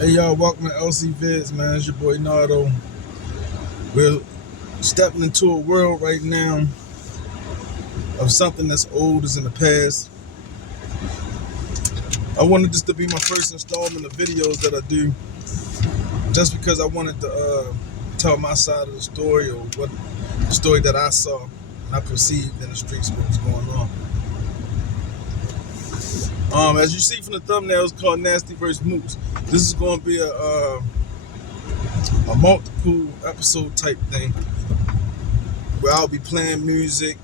Hey y'all, welcome to LC Vidz, man. It's your boy Nardo. We're stepping into a world right now of something that's old is in the past. I wanted this to be my first installment of videos that I do, just because I wanted to tell my side of the story, or what the story that I saw and I perceived in the streets, what was going on. As you see from the thumbnail, it's called Nazty versus Moose. This is going to be a multiple episode type thing where I'll be playing music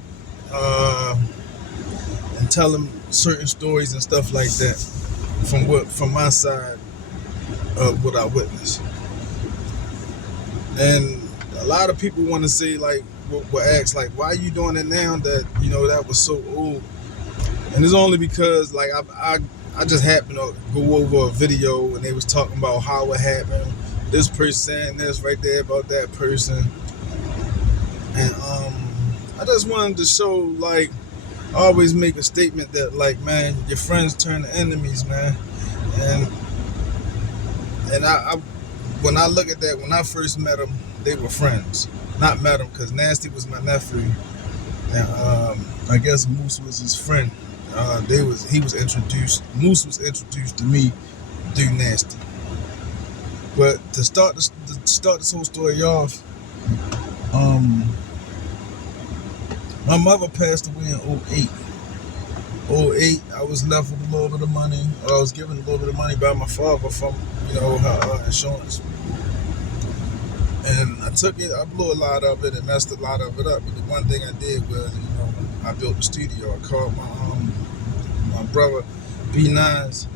and telling certain stories and stuff like that from my side of what I witnessed. And a lot of people want to say, like, will ask, like, why are you doing it now that that was so old? And it's only because, like, I just happened to go over a video and they was talking about how it happened, this person saying this right there about that person, and I just wanted to show, like, I always make a statement that, like, man, your friends turn to enemies, man. And I when I look at that, when I first met them, they were friends. Not met them, because Nazty was my nephew, and I guess Moose was his friend. Moose was introduced to me through Nazty. But to start this whole story off, my mother passed away in 2008. 2008, I was left with a little bit of money. I was given a little bit of money by my father from her insurance. And I took it, I blew a lot of it and messed a lot of it up. But the one thing I did was, I built a studio. I called my brother B9s,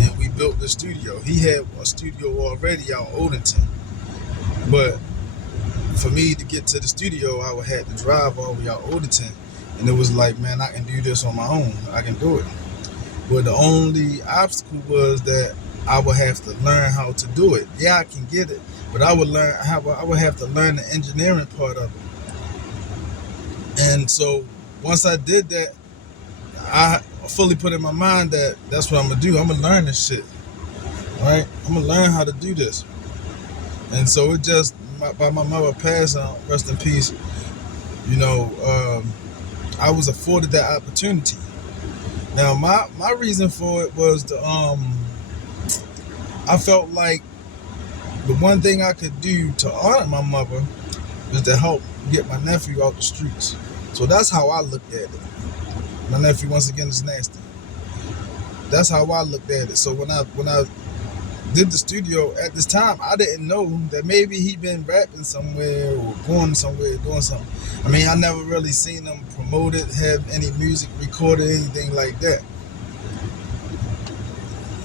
and we built the studio. He had a studio already out in Odenton. But for me to get to the studio, I would have to drive all the way out Odenton. And it was like, man, I can do this on my own. I can do it. But the only obstacle was that I would have to learn how to do it. Yeah, I can get it, but I would have to learn the engineering part of it. And so once I did that, I fully put in my mind that that's what I'm gonna do. I'm gonna learn this shit. All right, I'm gonna learn how to do this. And so it just, by my mother passing, rest in peace, I was afforded that opportunity. Now my reason for it was I felt like the one thing I could do to honor my mother was to help get my nephew out the streets. So that's how I looked at it. My nephew, once again, is Nazty. That's how I looked at it. So when I did the studio at this time, I didn't know that maybe he'd been rapping somewhere or going somewhere doing something. I mean, I never really seen him promote it, have any music recorded, anything like that.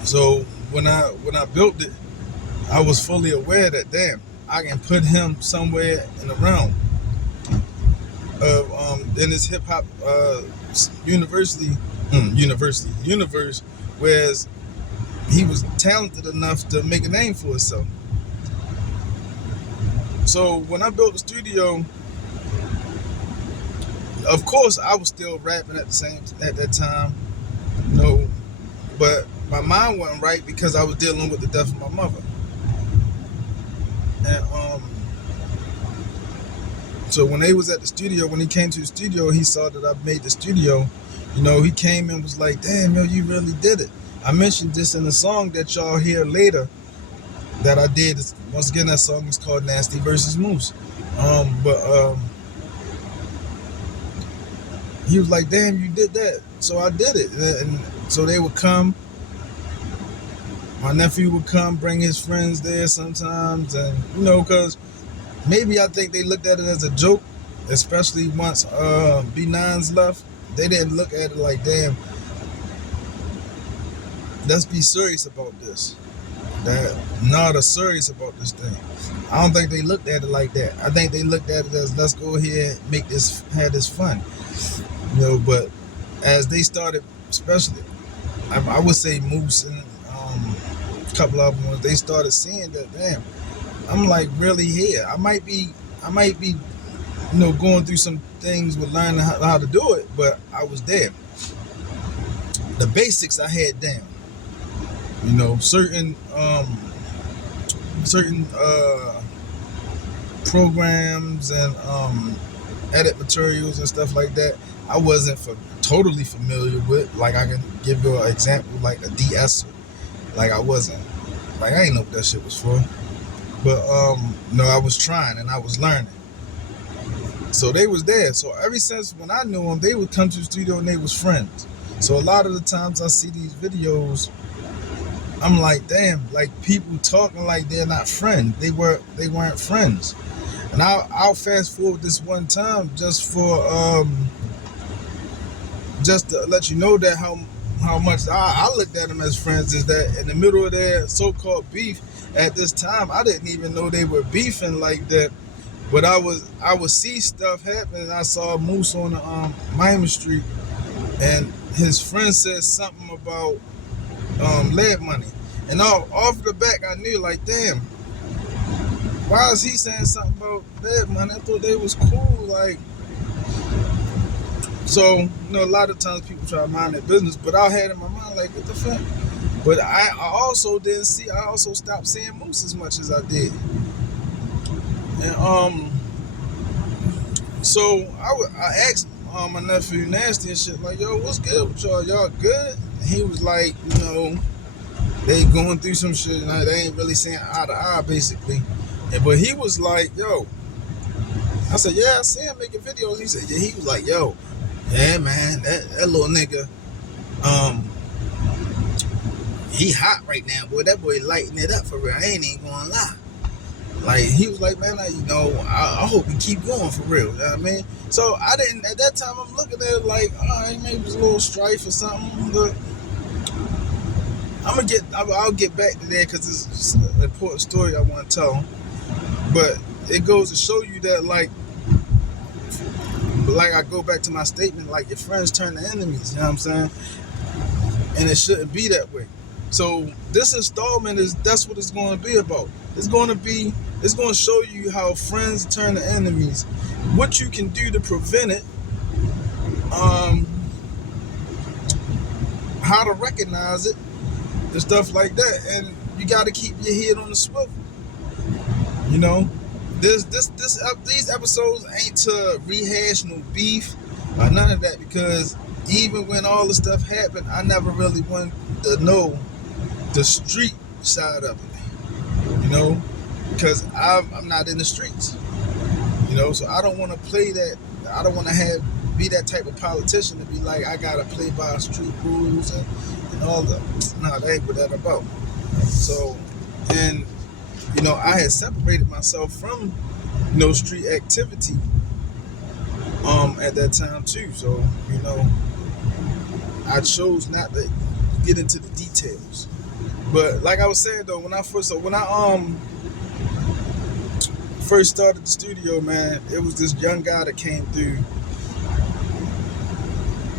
So when I built it, I was fully aware that, damn, I can put him somewhere in the realm of in this hip hop universe, whereas he was talented enough to make a name for himself. So when I built the studio, of course I was still rapping at that time, but my mind wasn't right because I was dealing with the death of my mother. And so when they was at the studio, when he came to the studio, he saw that I made the studio. He came and was like, damn, yo, you really did it. I mentioned this in the song that y'all hear later that I did. Once again, that song is called Nazty versus Moose. He was like, damn, you did that. So I did it. And so they would come. My nephew would come, bring his friends there sometimes. And, because maybe I think they looked at it as a joke, especially once B9s left. They didn't look at it like, damn, let's be serious about this. They're serious about this thing. I don't think they looked at it like that. I think they looked at it as, let's go here, have this fun. But as they started, especially, I would say Moose and a couple of them, they started seeing that, damn, I'm like really here. I might be, going through some things with learning how to do it, but I was there. The basics I had down. You know, certain programs and edit materials and stuff like that, I wasn't totally familiar with. Like, I can give you an example, like a de-esser. Like, I wasn't. Like, I didn't know what that shit was for. But, no, I was trying and I was learning. So they was there. So ever since when I knew them, they would come to the studio and they was friends. So a lot of the times I see these videos, I'm like, damn, like people talking like they're not friends. They weren't friends. And I'll fast forward this one time just to let you know that how much I looked at them as friends, is that in the middle of their so-called beef at this time, I didn't even know they were beefing like that. But I would see stuff happen, and I saw Moose on the Miami Street, and his friend said something about lead money, and off the back I knew, like, damn, why is he saying something about lead money? I thought they was cool, like. So, you know, a lot of times people try to mind their business, but I had in my mind, like, what the fuck? But I also stopped seeing Moose as much as I did. And so I asked my nephew Nazty and shit, like, yo, what's good with y'all? Y'all good? And he was like, you know, they going through some shit and they ain't really saying eye to eye, basically. But he was like, yo, I said, yeah, I see him making videos. He said, yeah. He was like, yo, yeah, man, that little nigga, he hot right now, boy. That boy lighting it up for real. I ain't even gonna lie. Like, he was like, man, I hope he keep going for real. You know what I mean? So I didn't, at that time, I'm looking at it like, all right, maybe it was a little strife or something, but I'll get back to that because it's an important story I want to tell. But it goes to show you that, like I go back to my statement, like, your friends turn to enemies, you know what I'm saying? And it shouldn't be that way. So this installment that's what it's going to be about. It's going to show you how friends turn to enemies, what you can do to prevent it, how to recognize it, and stuff like that. And you got to keep your head on the swivel. You know, these episodes ain't to rehash no beef or none of that, because even when all the stuff happened, I never really wanted to know the street side of it, you know, because I'm not in the streets, you know, so I don't want to play that. I don't want to be that type of politician to be like, I gotta play by street rules and all that. No, that ain't what that about. So, and you know, I had separated myself from, you know, street activity at that time too. So, you know, I chose not to get into the details. But like I was saying though, when I first started the studio, man, it was this young guy that came through.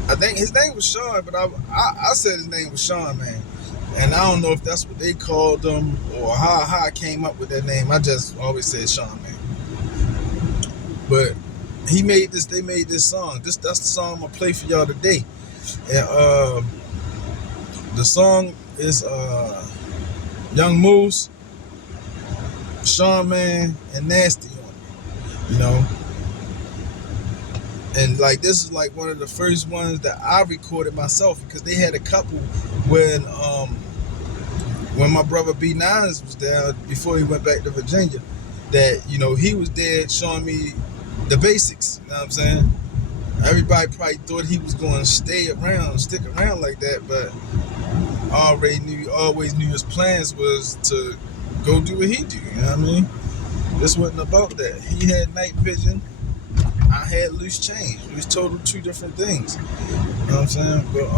I think his name was Sean, but I said his name was Sean, man. And I don't know if that's what they called him or how I came up with that name. I just always said Sean, man. But they made this song. That's the song I'm gonna play for y'all today. And the song is Young Moose, Sean Man, and Nazty on it. You know? And like, this is like one of the first ones that I recorded myself, because they had a couple when my brother B9 was there before he went back to Virginia, that, you know, he was there showing me the basics, you know what I'm saying? Everybody probably thought he was going to stick around like that, but I always knew his plans was to go do what he do, you know what I mean? This wasn't about that. He had night vision, I had loose change. It was total two different things, you know what I'm saying? But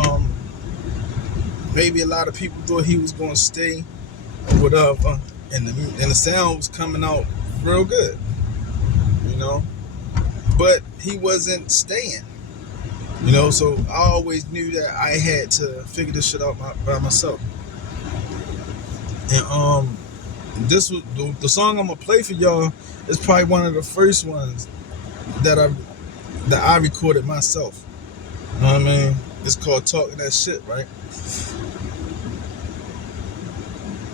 maybe a lot of people thought he was going to stay or whatever, and the sound was coming out real good, you know? But he wasn't staying, you know? So I always knew that I had to figure this shit out by myself. And this was the song I'm gonna play for y'all is probably one of the first ones that I recorded myself. You know what I mean? It's called Talking That Shit, right?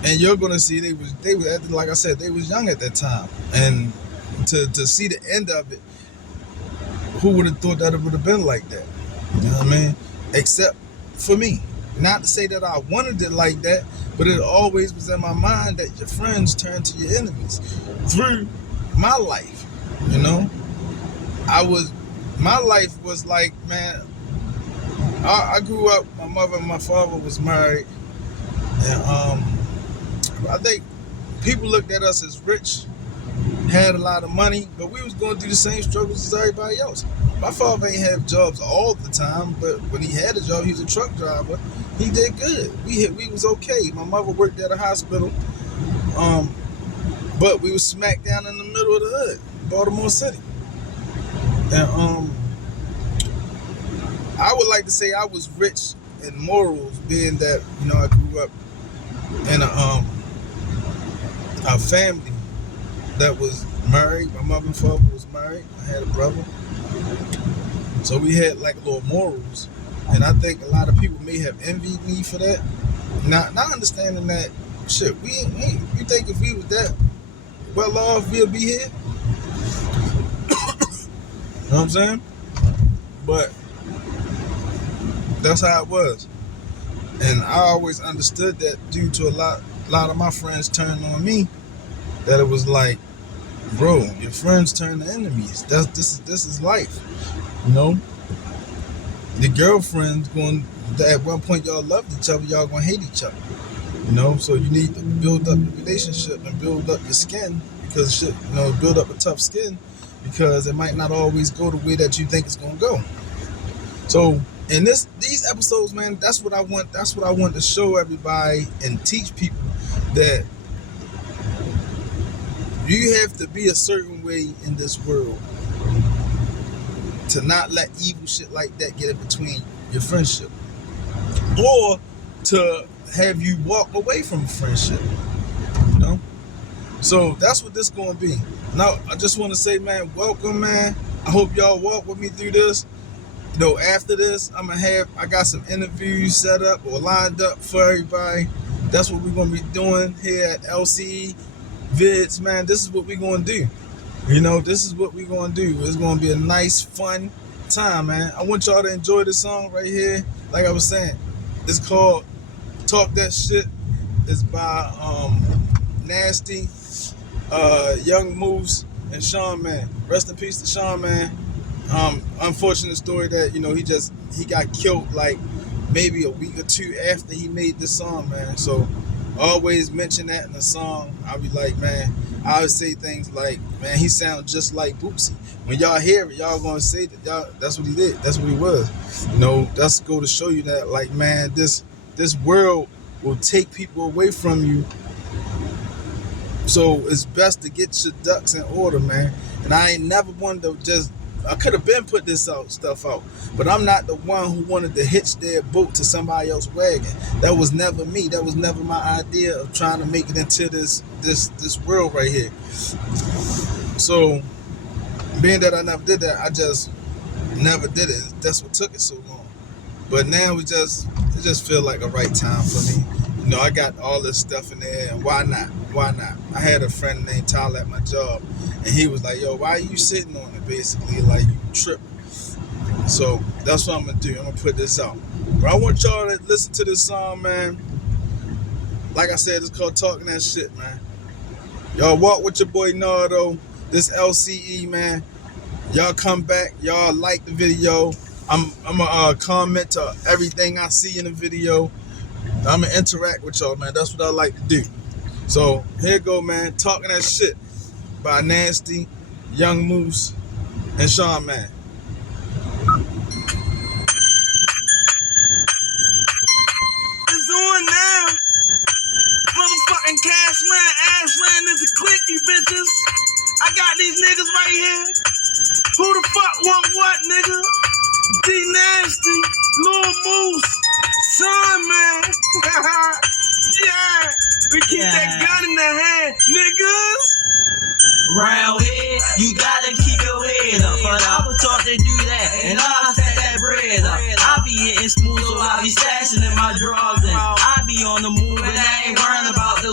And you're gonna see they was like I said, they was young at that time. And to see the end of it, who would have thought that it would have been like that? You know what I mean? Except for me. Not to say that I wanted it like that, but it always was in my mind that your friends turn to your enemies through my life. You know, my life was like, man, I grew up, my mother and my father was married, and I think people looked at us as rich, had a lot of money, but we was going through the same struggles as everybody else. My father ain't have jobs all the time, but when he had a job, he was a truck driver. He did good. We was okay. My mother worked at a hospital, but we was smack down in the middle of the hood, Baltimore City. And I would like to say I was rich in morals, being that, you know, I grew up in a family that was married. My mother and father was married. I had a brother. So we had like little morals. And I think a lot of people may have envied me for that. Not understanding that, shit, you think if we was that well off, we'll be here? You know what I'm saying? But that's how it was. And I always understood that due to a lot of my friends turning on me, that it was like, bro, your friends turn to enemies. This is life. You know? The girlfriends going, at one point y'all loved each other, y'all gonna hate each other. You know, so you need to build up your relationship and build up your skin, because shit, you know, build up a tough skin, because it might not always go the way that you think it's gonna go. So in these episodes, man, that's what I want to show everybody and teach people, that you have to be a certain way in this world to not let evil shit like that get in between your friendship, or to have you walk away from a friendship, you know? So that's what this gonna be. Now, I just want to say, man, welcome, man. I hope y'all walk with me through this. You know, after this, I got some interviews set up or lined up for everybody. That's what we're gonna be doing here at LC Vidz, man. This is what we're gonna do. You know, this is what we're gonna do. It's gonna be a nice, fun time, man. I want y'all to enjoy this song right here. Like I was saying, it's called Talk That Shit. It's by Nazty, Young Moose, and Sean, man. Rest in peace to Sean, man. Unfortunate story that, you know, he got killed like maybe a week or two after he made this song, man. So I always mention that in the song. I'll be like, man, I always say things like, man, he sounds just like Bootsy. When y'all hear it, y'all gonna say that that's what he did. That's what he was. You know, that's go to show you that, like, man, this world will take people away from you. So it's best to get your ducks in order, man. And I ain't never wanted to just, I could have been put this stuff out, but I'm not the one who wanted to hitch their boat to somebody else's wagon. That was never me. That was never my idea of trying to make it into this world right here. So, being that I never did that, I just never did it. That's what took it so long. But now it just feel like a right time for me. You know, I got all this stuff in there, and why not? Why not? I had a friend named Tyler at my job, and he was like, yo, why are you sitting on it, basically? Like, you tripping. So that's what I'm going to do. I'm going to put this out. But I want y'all to listen to this song, man. Like I said, it's called Talking That Shit, man. Y'all walk with your boy Nardo. This LCE, man. Y'all come back. Y'all like the video. I'm going to comment to everything I see in the video. I'm going to interact with y'all, man. That's what I like to do. So here you go, man. Talking That Shit by Nazty, Young Moose, and Sean, man. It's on now. Motherfucking Cashland, Ashland is a clique, you bitches. I got these niggas right here. Who the fuck want what, nigga? D Nasty, Lil Moose, Sean, man. Yeah, we keep that gun in the hand, niggas. Round here, you gotta keep your head up. But I was taught to do that, and I set that bread up. I be hitting smooth, so I be stashing in my drawers, and I be on the move, and I ain't worrying about the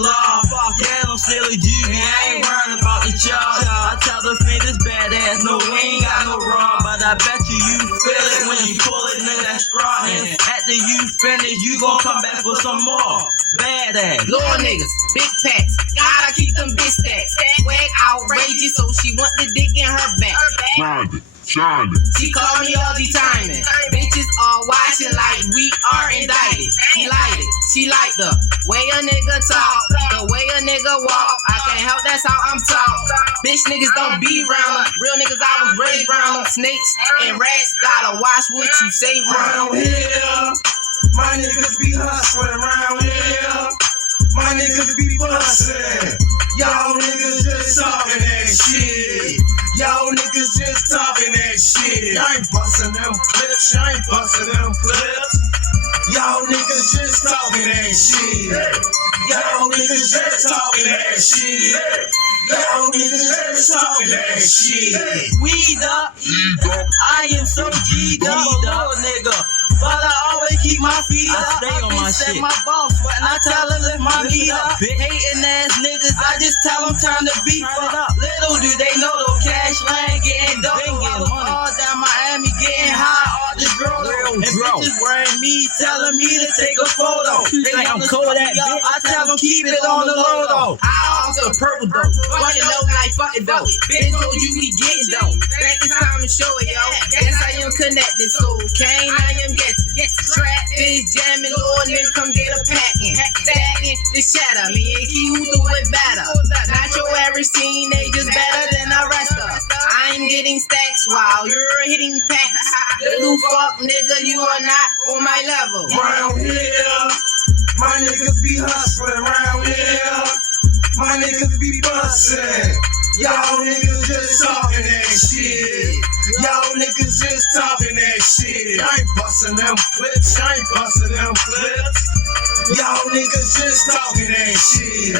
silly juvie, I ain't worrying about the charge. I tell the fiend this badass, no, we ain't got no wrong, but I bet you feel it when you pull it, nigga, that's strong. And after you finish, you gon' come back for some more. Badass. Little niggas, big packs, gotta keep them big stacks. Swag outrageous, so she want the dick in her back. Shining. She call me all the time. Bitches are watching like we are indicted. She like the way a nigga talk, the way a nigga walk. I can't help, that's how I'm taught. Bitch niggas don't be round them. Real niggas I was raised round them. Snakes and rats, gotta watch what you say round here. My niggas be hustling around here. My niggas be bustin'. Y'all niggas just talking that shit. Y'all niggas just talking that shit. I ain't bustin' them clips. I ain't bustin' them clips. Y'all niggas just talking that shit. Y'all niggas just talking that shit. Y'all niggas just talking that shit. Weed up, I am so G'd up, little nigga. But I always keep my feet up. I stay on my shit. My boss, and I tell her lift my feet up. Hating ass niggas, I just tell them time to beef up. Little do they know though, cash line getting dope. I was all down Miami getting high, all this girl. And bitches wearing me, telling me to take a photo. They I'm cold that bitch. I tell them keep it on the low though. I also purple though. Fuck it low like fuck it though. Bitch told you we getting though. Back it's time to show it, yo. Yes, I am connected, so Kane, I am getting. Trap is jamming, little nigga, come get a packing. Stacking the shatter, me and Key who do it better. Not your average teenagers better than the rest of us. I'm getting stacks while you're hitting packs. Little fuck nigga, you are not on my level. Round here, my niggas be hustling around here. My niggas be bustin'. Y'all niggas just talking that shit. Y'all niggas just talking that shit. I ain't bustin' them clips. I ain't bustin' them clips. Y'all niggas just talking that shit.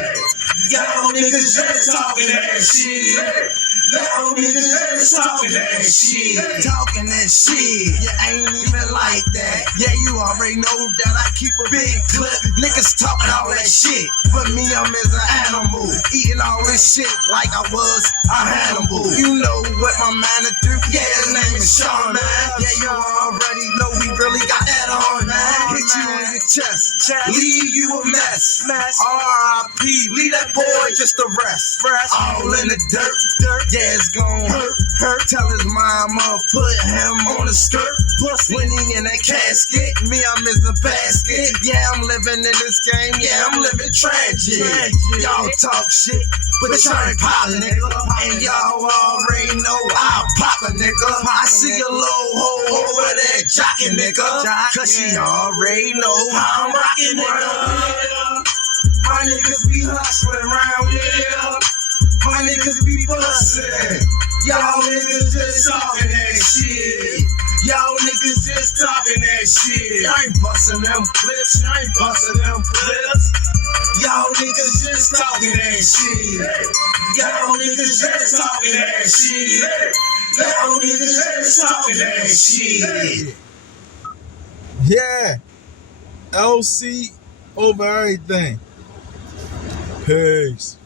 Y'all niggas just talking that shit. Y'all niggas just talking that shit. Talking that shit. You ain't even like that. Yeah, you already know that I keep a big clip. Niggas talking all that shit. For me, I'm as an animal. Eating all this shit like I was a Hannibal. You know what my manager, yeah, his name is Sean, man. Yeah, you already know we really got that on, man. Hit you in your chest, leave you a mess. R.I.P. Leave that boy just a rest. All in the dirt. Yeah, it's gon' hurt. Tell his mama put him on a skirt. When he in that casket, me, I'm in the basket. Yeah, I'm living in this game. Yeah, I'm living tragic. Y'all talk shit, but y'all ain't poppin', nigga. And y'all already know I'll pop a nigga. I see a low hole over there jockin', nigga. Cause she already know how I'm rockin', nigga. My niggas be hustlin' around here. My niggas be bustin'. Y'all niggas just talking that shit. Y'all niggas just talking that shit. I ain't bustin' them clips. I ain't bustin' them clips. Y'all niggas just talking that shit. Y'all niggas just talking that shit. Y'all niggas just talking that shit. Yeah. LC over everything. Peace.